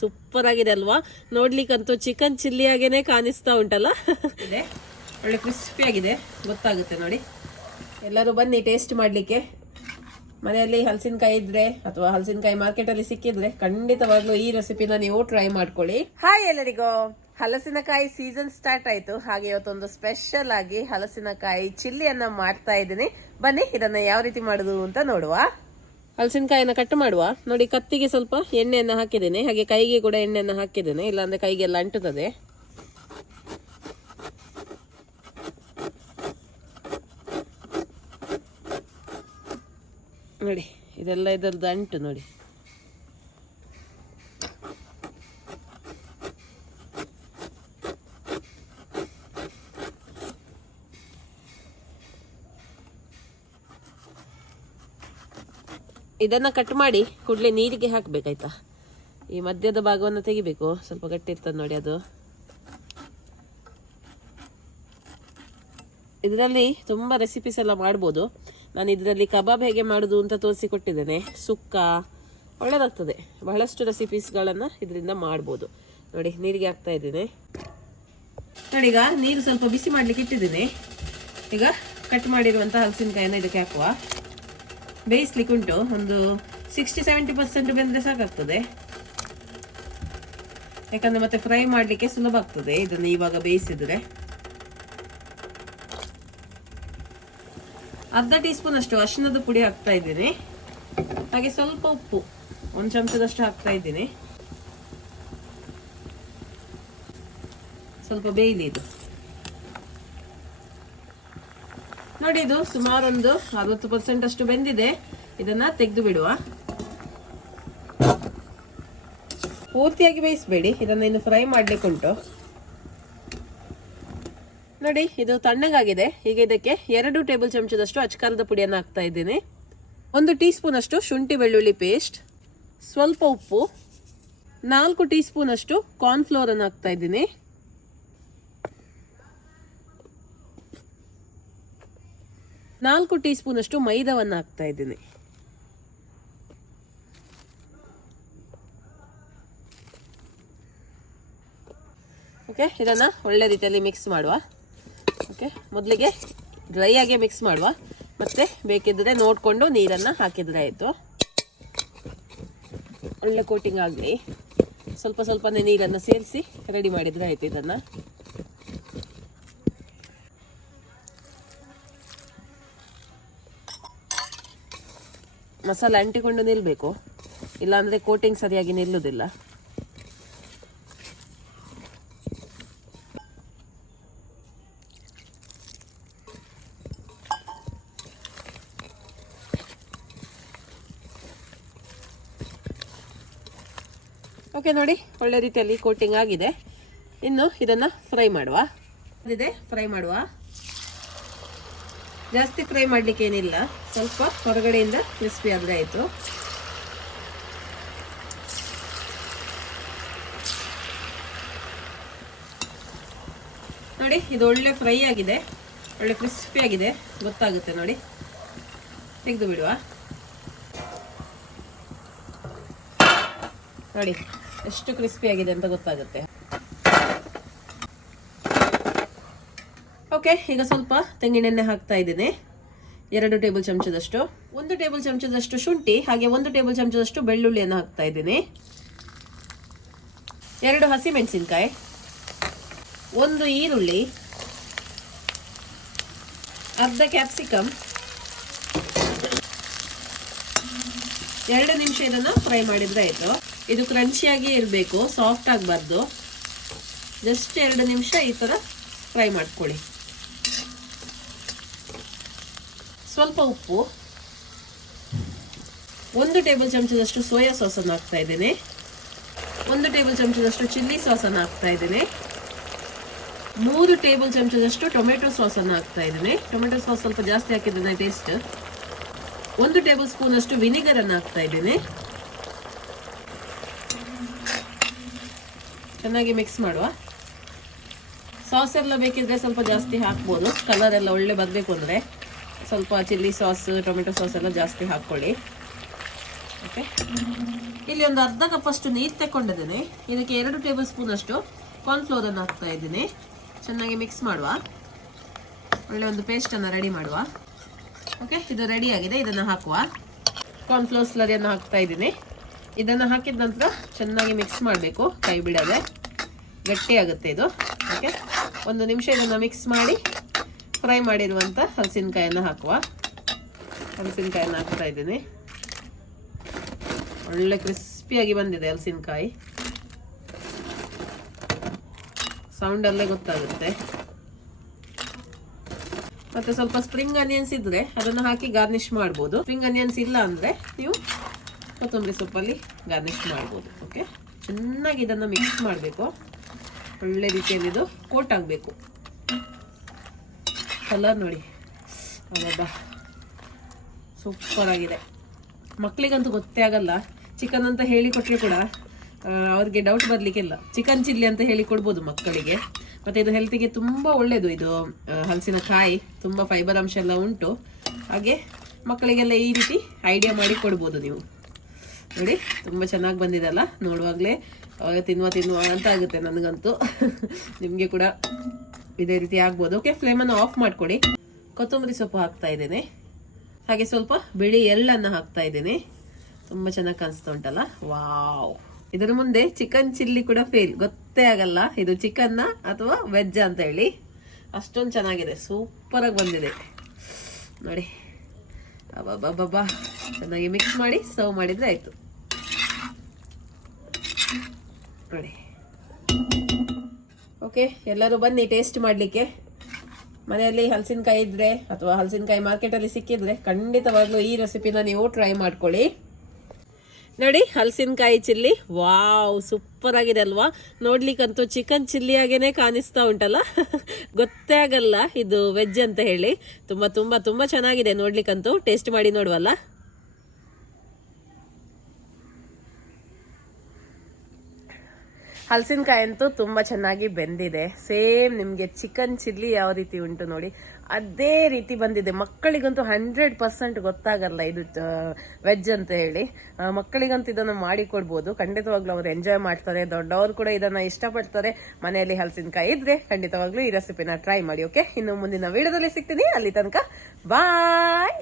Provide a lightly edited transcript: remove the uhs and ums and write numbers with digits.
Super ಆಗಿದೆ ಅಲ್ವಾ? ನೋಡ್ಲಿಕ್ಕಂತೂ chicken chilli ಆಗೇನೆ ಕಾಣಿಸ್ತಾ ಉಂಟಲ್ಲ. ಇದೆ ಒಳ್ಳೆ ಕ್ರಿಸ್ಪಿ ಆಗಿದೆ, ಗೊತ್ತಾಗುತ್ತೆ ನೋಡಿ. ಎಲ್ಲರೂ ಬನ್ನಿ ಟೇಸ್ಟ್ ಮಾಡ್ಲಿಕ್ಕೆ. ಮನೆಯಲ್ಲಿ ಹಲಸಿನಕಾಯಿ ಇದ್ರೆ ಅಥವಾ ಹಲಸಿನಕಾಯಿ ಮಾರ್ಕೆಟ್ ಅಲ್ಲಿ ಸಿಕ್ಕಿದ್ರೆ ಖಂಡಿತವಾಗ್ಲೂ ಈ ರೆಸಿಪಿನ ನೀವು ಟ್ರೈ ಮಾಡ್ಕೊಳ್ಳಿ. ಹಾಯ್ ಎಲ್ಲರಿಗೂ, ಹಲಸಿನಕಾಯಿ ಸೀಸನ್ ಸ್ಟಾರ್ಟ್ ಆಯ್ತು. ಹಾಗೆ ಇವತ್ತೊಂದು ಸ್ಪೆಷಲ್ ಆಗಿ ಹಲಸಿನಕಾಯಿ ಚಿಲ್ಲಿಯನ್ನ ಮಾಡ್ತಾ ಇದ್ದೀನಿ. ಬನ್ನಿ ಇದನ್ನ ಯಾವ ರೀತಿ ಮಾಡುದು ಅಂತ ನೋಡುವ. ಹಲಸಿನಕಾಯಿನ ಕಟ್ ಮಾಡುವ. ನೋಡಿ, ಕತ್ತಿಗೆ ಸ್ವಲ್ಪ ಎಣ್ಣೆಯನ್ನ ಹಾಕಿದ್ದೇನೆ, ಹಾಗೆ ಕೈಗೆ ಕೂಡ ಎಣ್ಣೆಯನ್ನ ಹಾಕಿದ್ದೇನೆ, ಇಲ್ಲಾಂದ್ರೆ ಕೈಗೆಲ್ಲ ಅಂಟುತ್ತದೆ. ನೋಡಿ, ಇದೆಲ್ಲ ಇದರದ್ದು ಅಂಟು ನೋಡಿ. ಇದನ್ನ ಕಟ್ ಮಾಡಿ ಕೂಡಲೇ ನೀರಿಗೆ ಹಾಕ್ಬೇಕಾಯ್ತಾ. ಈ ಮಧ್ಯದ ಭಾಗವನ್ನು ತೆಗಿಬೇಕು, ಸ್ವಲ್ಪ ಗಟ್ಟಿ ಇರ್ತದೆ ನೋಡಿ ಅದು. ಇದರಲ್ಲಿ ತುಂಬಾ ರೆಸಿಪೀಸ್ ಎಲ್ಲ ಮಾಡ್ಬೋದು. ನಾನು ಇದರಲ್ಲಿ ಕಬಾಬ್ ಹೇಗೆ ಮಾಡುದು ಅಂತ ತೋರಿಸಿಕೊಟ್ಟಿದ್ದೇನೆ. ಸುಕ್ಕ ಒಳ್ಳೆದಾಗ್ತದೆ. ಬಹಳಷ್ಟು ರೆಸಿಪೀಸ್ಗಳನ್ನು ಇದರಿಂದ ಮಾಡ್ಬೋದು. ನೋಡಿ, ನೀರಿಗೆ ಹಾಕ್ತಾ ಇದ್ದೀನಿ. ನೋಡಿ, ಈಗ ನೀರು ಸ್ವಲ್ಪ ಬಿಸಿ ಮಾಡ್ಲಿಕ್ಕೆ ಇಟ್ಟಿದ್ದೀನಿ. ಈಗ ಕಟ್ ಮಾಡಿರುವಂಥ ಹಲಸಿನಕಾಯಿನ ಇದಕ್ಕೆ ಹಾಕುವ. ಬೇಯಿಸ್ಲಿಕ್ಕೆ ಉಂಟು, ಒಂದು 60-70% ಬೆಂದರೆ ಸಾಕಾಗ್ತದೆ. ಯಾಕಂದ್ರೆ ಮತ್ತೆ ಫ್ರೈ ಮಾಡಲಿಕ್ಕೆ ಸುಲಭ ಆಗ್ತದೆ ಇದನ್ನು ಇವಾಗ ಬೇಯಿಸಿದ್ರೆ. ಅರ್ಧ ಟೀ ಸ್ಪೂನ್ ಅಷ್ಟು ಅರಿಶಿಣದ ಪುಡಿ ಹಾಕ್ತಾ ಇದ್ದೀನಿ. ಹಾಗೆ ಸ್ವಲ್ಪ ಉಪ್ಪು 1 ಚಮಚದಷ್ಟು ಹಾಕ್ತಾ ಇದ್ದೀನಿ. ಸ್ವಲ್ಪ ಬೇಯಲಿ ಇದು. ನೋಡಿ, ಇದು ಸುಮಾರೊಂದು 60% ಅಷ್ಟು ಬೆಂದಿದೆ. ಇದನ್ನ ತೆಗೆದು ಬಿಡುವ. ಪೂರ್ತಿಯಾಗಿ ಬೇಯಿಸಬೇಡಿ, ಇದನ್ನ ಇನ್ನು ಫ್ರೈ ಮಾಡ್ಲಿಕ್ಕೆ ಉಂಟು. ನೋಡಿ, ಇದು ತಣ್ಣಗಾಗಿದೆ. ಈಗ ಇದಕ್ಕೆ 2 ಟೇಬಲ್ ಚಮಚದಷ್ಟು ಅಚ್ಕಾರದ ಪುಡಿಯನ್ನು ಹಾಕ್ತಾ ಇದ್ದೀನಿ. 1 ಟೀ ಸ್ಪೂನ್ ಅಷ್ಟು ಶುಂಠಿ ಬೆಳ್ಳುಳ್ಳಿ ಪೇಸ್ಟ್, ಸ್ವಲ್ಪ ಉಪ್ಪು, 4 ಟೀ ಸ್ಪೂನ್ ಅಷ್ಟು ಕಾರ್ನ್ಫ್ಲೋರ್ ಅನ್ನು ಹಾಕ್ತಾ ಇದ್ದೀನಿ. 4 ಟೀ ಸ್ಪೂನ್ ಅಷ್ಟು ಮೈದಾವನ್ನು ಹಾಕ್ತಾ ಇದ್ದೀನಿ. ಓಕೆ, ಇದನ್ನ ಒಳ್ಳೆ ರೀತಿಯಲ್ಲಿ ಮಿಕ್ಸ್ ಮಾಡುವ. ಓಕೆ, ಮೊದಲಿಗೆ ಡ್ರೈ ಆಗಿ ಮಿಕ್ಸ್ ಮಾಡುವ, ಮತ್ತೆ ಬೇಕಿದ್ರೆ ನೋಡಿಕೊಂಡು ನೀರನ್ನು ಹಾಕಿದ್ರೆ ಆಯಿತು. ಒಳ್ಳೆ ಕೋಟಿಂಗ್ ಆಗಲಿ. ಸ್ವಲ್ಪ ಸ್ವಲ್ಪನೇ ನೀರನ್ನು ಸೇರಿಸಿ ರೆಡಿ ಮಾಡಿದ್ರೆ ಆಯಿತು. ಇದನ್ನು ಮಸಾಲೆ ಅಂಟಿಕೊಂಡು ನಿಲ್ಲಬೇಕು, ಇಲ್ಲಾಂದರೆ ಕೋಟಿಂಗ್ ಸರಿಯಾಗಿ ನಿಲ್ಲುವುದಿಲ್ಲ. ಓಕೆ, ನೋಡಿ, ಒಳ್ಳೆ ರೀತಿಯಲ್ಲಿ ಕೋಟಿಂಗ್ ಆಗಿದೆ. ಇನ್ನು ಇದನ್ನು ಫ್ರೈ ಮಾಡುವ. ಫ್ರೈ ಮಾಡುವ. ಜಾಸ್ತಿ ಫ್ರೈ ಮಾಡಲಿಕ್ಕೆ ಏನಿಲ್ಲ, ಸ್ವಲ್ಪ ಹೊರಗಡೆಯಿಂದ ಕ್ರಿಸ್ಪಿ ಆದರೆ ಆಯಿತು. ನೋಡಿ, ಇದು ಒಳ್ಳೆ ಫ್ರೈ ಆಗಿದೆ, ಒಳ್ಳೆ ಕ್ರಿಸ್ಪಿ ಆಗಿದೆ, ಗೊತ್ತಾಗುತ್ತೆ ನೋಡಿ. ತೆಗೆದು ಬಿಡುವ. ನೋಡಿ ಎಷ್ಟು ಕ್ರಿಸ್ಪಿ ಆಗಿದೆ ಅಂತ ಗೊತ್ತಾಗುತ್ತೆ. ಓಕೆ, ಈಗ ಸ್ವಲ್ಪ ತೆಂಗಿನೆಣ್ಣೆ ಹಾಕ್ತಾ ಇದ್ದೀನಿ. 2 ಟೇಬಲ್ ಚಮಚದಷ್ಟು. 1 ಟೇಬಲ್ ಚಮಚದಷ್ಟು ಶುಂಠಿ, ಹಾಗೆ 1 ಟೇಬಲ್ ಚಮಚದಷ್ಟು ಬೆಳ್ಳುಳ್ಳಿಯನ್ನು ಹಾಕ್ತಾ ಇದ್ದೀನಿ. 2 ಹಸಿಮೆಣಸಿನಕಾಯಿ, 1 ಈರುಳ್ಳಿ, ಅರ್ಧ ಕ್ಯಾಪ್ಸಿಕಮ್. 2 ನಿಮಿಷ ಇದನ್ನು ಫ್ರೈ ಮಾಡಿದ್ರೆ ಆಯಿತು. ಇದು ಕ್ರಂಚಿಯಾಗಿ ಇರಬೇಕು, ಸಾಫ್ಟ್ ಆಗಬಾರ್ದು. ಜಸ್ಟ್ 2 ನಿಮಿಷ ಈ ಥರ ಫ್ರೈ ಮಾಡ್ಕೊಳ್ಳಿ. ಸ್ವಲ್ಪ ಉಪ್ಪು, 1 ಟೇಬಲ್ ಚಮಚದಷ್ಟು ಸೋಯಾ ಸಾಸನ್ನು ಹಾಕ್ತಾ ಇದ್ದೀನಿ. 1 ಟೇಬಲ್ ಚಮಚದಷ್ಟು ಚಿಲ್ಲಿ ಸಾಸನ್ನು ಹಾಕ್ತಾ ಇದ್ದೀನಿ. 3 ಟೇಬಲ್ ಚಮಚದಷ್ಟು ಟೊಮೆಟೊ ಸಾಸನ್ನು ಹಾಕ್ತಾ ಇದ್ದೀನಿ. ಟೊಮೆಟೊ ಸಾಸ್ ಸ್ವಲ್ಪ ಜಾಸ್ತಿ ಹಾಕಿದ್ರೆ ಟೇಸ್ಟ್. 1 ಟೇಬಲ್ ಸ್ಪೂನ್ ಅಷ್ಟು ವಿನಿಗರ್ ಅನ್ನು ಹಾಕ್ತಾ ಇದ್ದೀನಿ. ಚೆನ್ನಾಗಿ ಮಿಕ್ಸ್ ಮಾಡುವ. ಸಾಸ್ ಎಲ್ಲ ಬೇಕಿದ್ರೆ ಸ್ವಲ್ಪ ಜಾಸ್ತಿ ಹಾಕ್ಬೋದು, ಕಲರ್ ಎಲ್ಲ ಒಳ್ಳೆ ಬರಬೇಕು ಅಂದರೆ. ಸ್ವಲ್ಪ ಚಿಲ್ಲಿ ಸಾಸ್, ಟೊಮೆಟೊ ಸಾಸ್ ಎಲ್ಲ ಜಾಸ್ತಿ ಹಾಕ್ಕೊಳ್ಳಿ. ಓಕೆ, ಇಲ್ಲಿ ಒಂದು ಅರ್ಧ ಕಪ್ ಅಷ್ಟು ನೀರು ತಗೊಂಡಿದ್ದೇನೆ. ಇದಕ್ಕೆ 2 ಟೇಬಲ್ ಸ್ಪೂನ್ ಅಷ್ಟು ಕಾರ್ನ್ಫ್ಲೋರ್ ಅನ್ನು ಹಾಕ್ತಾ ಇದ್ದೀನಿ. ಚೆನ್ನಾಗಿ ಮಿಕ್ಸ್ ಮಾಡುವ. ಒಳ್ಳೆ ಒಂದು ಪೇಸ್ಟ್ ಅನ್ನು ರೆಡಿ ಮಾಡುವ. ಓಕೆ, ಇದು ರೆಡಿ ಆಗಿದೆ. ಇದನ್ನು ಹಾಕುವ. ಕಾರ್ನ್ಫ್ಲೋರ್ ಸ್ಲರಿಯನ್ನು ಹಾಕ್ತಾ ಇದ್ದೀನಿ. ಇದನ್ನು ಹಾಕಿದ ನಂತರ ಚೆನ್ನಾಗಿ ಮಿಕ್ಸ್ ಮಾಡಬೇಕು, ಕೈ ಬಿಡದೆ. ಗಟ್ಟಿ ಆಗುತ್ತೆ ಇದು. ಓಕೆ, 1 ನಿಮಿಷ ಇದನ್ನು ಮಿಕ್ಸ್ ಮಾಡಿ ಫ್ರೈ ಮಾಡಿರುವಂಥ ಹಲಸಿನಕಾಯನ್ನು ಹಾಕುವ. ಹಲಸಿನಕಾಯನ್ನು ಹಾಕ್ತಾ ಇದ್ದೀನಿ. ಒಳ್ಳೆ ಕ್ರಿಸ್ಪಿಯಾಗಿ ಬಂದಿದೆ ಹಲಸಿನಕಾಯಿ. ಸೌಂಡಲ್ಲೇ ಗೊತ್ತಾಗುತ್ತೆ. ಮತ್ತೆ ಸ್ವಲ್ಪ ಸ್ಪ್ರಿಂಗ್ ಅನಿಯನ್ಸ್ ಇದ್ರೆ ಅದನ್ನು ಹಾಕಿ ಗಾರ್ನಿಶ್ ಮಾಡ್ಬೋದು. ಸ್ಪ್ರಿಂಗ್ ಅನಿಯನ್ಸ್ ಇಲ್ಲ ಅಂದರೆ ನೀವು ಕೊತ್ತಂಬರಿ ಸೊಪ್ಪಲ್ಲಿ ಗಾರ್ನಿಶ್ ಮಾಡ್ಬೋದು. ಓಕೆ, ಚೆನ್ನಾಗಿ ಇದನ್ನು ಮಿಕ್ಸ್ ಮಾಡಬೇಕು. ಒಳ್ಳೆ ರೀತಿಯಲ್ಲಿ ಇದು ಕೋಟ್ ಆಗಬೇಕು. ಕಲರ್ ನೋಡಿ, ಅಬ್ಬಾ ಸೂಪರ್ ಆಗಿದೆ. ಮಕ್ಕಳಿಗಂತೂ ಗೊತ್ತೇ ಆಗಲ್ಲ. ಚಿಕನ್ ಅಂತ ಹೇಳಿಕೊಟ್ರೆ ಕೂಡ ಅವ್ರಿಗೆ ಡೌಟ್ ಬರಲಿಕ್ಕಿಲ್ಲ. ಚಿಕನ್ ಚಿಲ್ಲಿ ಅಂತ ಹೇಳಿ ಕೊಡ್ಬೋದು ಮಕ್ಕಳಿಗೆ. ಮತ್ತು ಇದು ಹೆಲ್ತಿಗೆ ತುಂಬ ಒಳ್ಳೆಯದು. ಇದು ಹಲಸಿನಕಾಯಿ ತುಂಬ ಫೈಬರ್ ಅಂಶ ಎಲ್ಲ ಉಂಟು. ಹಾಗೆ ಮಕ್ಕಳಿಗೆಲ್ಲ ಈ ರೀತಿ ಐಡಿಯಾ ಮಾಡಿ ಕೊಡ್ಬೋದು ನೀವು. ನೋಡಿ, ತುಂಬ ಚೆನ್ನಾಗಿ ಬಂದಿದೆ ಅಲ್ಲ. ನೋಡುವಾಗಲೇ ತಿನ್ನುವ ಅಂತ ಆಗುತ್ತೆ ನನಗಂತೂ. ನಿಮಗೆ ಕೂಡ ಇದೇ ರೀತಿ ಆಗ್ಬೋದು. ಓಕೆ, ಫ್ಲೇಮನ್ನು ಆಫ್ ಮಾಡ್ಕೊಡಿ. ಕೊತ್ತಂಬರಿ ಸೊಪ್ಪು ಹಾಕ್ತಾ ಇದ್ದೇನೆ. ಹಾಗೆ ಸ್ವಲ್ಪ ಬಿಳಿ ಎಳ್ಳನ್ನು ಹಾಕ್ತಾ ಇದ್ದೀನಿ. ತುಂಬ ಚೆನ್ನಾಗಿ ಕಾಣಿಸ್ತಾ ಉಂಟಲ್ಲ. ವಾವ್, ಇದರ ಮುಂದೆ ಚಿಕನ್ ಚಿಲ್ಲಿ ಕೂಡ ಫೇಲ್. ಗೊತ್ತೇ ಆಗಲ್ಲ ಇದು ಚಿಕನ್ನ ಅಥವಾ ವೆಜ್ ಅಂತ ಹೇಳಿ. ಅಷ್ಟೊಂದು ಚೆನ್ನಾಗಿದೆ. ಸೂಪರಾಗಿ ಬಂದಿದೆ ನೋಡಿ. ಅಬ್ಬಬ್ಬಬ್ಬಾ, ಚೆನ್ನಾಗಿ ಮಿಕ್ಸ್ ಮಾಡಿ ಸರ್ವ್ ಮಾಡಿದರೆ ಆಯಿತು ನೋಡಿ. ಓಕೆ, ಎಲ್ಲರೂ ಬನ್ನಿ ಟೇಸ್ಟ್ ಮಾಡಲಿಕ್ಕೆ. ಮನೆಯಲ್ಲಿ ಹಲಸಿನಕಾಯಿ ಇದ್ರೆ ಅಥವಾ ಹಲಸಿನಕಾಯಿ ಮಾರ್ಕೆಟಲ್ಲಿ ಸಿಕ್ಕಿದ್ರೆ ಖಂಡಿತವಾಗ್ಲೂ ಈ ರೆಸಿಪಿನ ನೀವು ಟ್ರೈ ಮಾಡ್ಕೊಳ್ಳಿ. ನೋಡಿ, ಹಲಸಿನಕಾಯಿ ಚಿಲ್ಲಿ. ವಾವ್, ಸೂಪರ್ ಆಗಿದೆ ಅಲ್ವಾ. ನೋಡ್ಲಿಕ್ಕಂತೂ ಚಿಕನ್ ಚಿಲ್ಲಿಯಾಗೇನೆ ಕಾಣಿಸ್ತಾ ಉಂಟಲ್ಲ. ಗೊತ್ತೇ ಆಗಲ್ಲ ಇದು ವೆಜ್ ಅಂತ ಹೇಳಿ. ತುಂಬಾ ತುಂಬಾ ತುಂಬಾ ಚೆನ್ನಾಗಿದೆ ನೋಡ್ಲಿಕ್ಕಂತೂ. ಟೇಸ್ಟ್ ಮಾಡಿ ನೋಡುವಲ್ಲ. ಹಲಸಿನಕಾಯಿ ಅಂತೂ ತುಂಬ ಚೆನ್ನಾಗಿ ಬೆಂದಿದೆ. ಸೇಮ್ ನಿಮಗೆ ಚಿಕನ್ ಚಿಲ್ಲಿ ಯಾವ ರೀತಿ ಉಂಟು ನೋಡಿ, ಅದೇ ರೀತಿ ಬಂದಿದೆ. ಮಕ್ಕಳಿಗಂತೂ 100% ಗೊತ್ತಾಗಲ್ಲ ಇದು ವೆಜ್ ಅಂತ ಹೇಳಿ. ಮಕ್ಕಳಿಗಂತೂ ಇದನ್ನು ಮಾಡಿಕೊಡ್ಬೋದು. ಖಂಡಿತವಾಗ್ಲೂ ಅವರು ಎಂಜಾಯ್ ಮಾಡ್ತಾರೆ. ದೊಡ್ಡವರು ಕೂಡ ಇದನ್ನು ಇಷ್ಟಪಡ್ತಾರೆ. ಮನೆಯಲ್ಲಿ ಹಲಸಿನಕಾಯಿ ಇದ್ರೆ ಖಂಡಿತವಾಗ್ಲೂ ಈ ರೆಸಿಪಿನ ಟ್ರೈ ಮಾಡಿ. ಓಕೆ, ಇನ್ನು ಮುಂದಿನ ವಿಡಿಯೋದಲ್ಲಿ ಸಿಗ್ತೀನಿ. ಅಲ್ಲಿ ತನಕ ಬಾಯ್.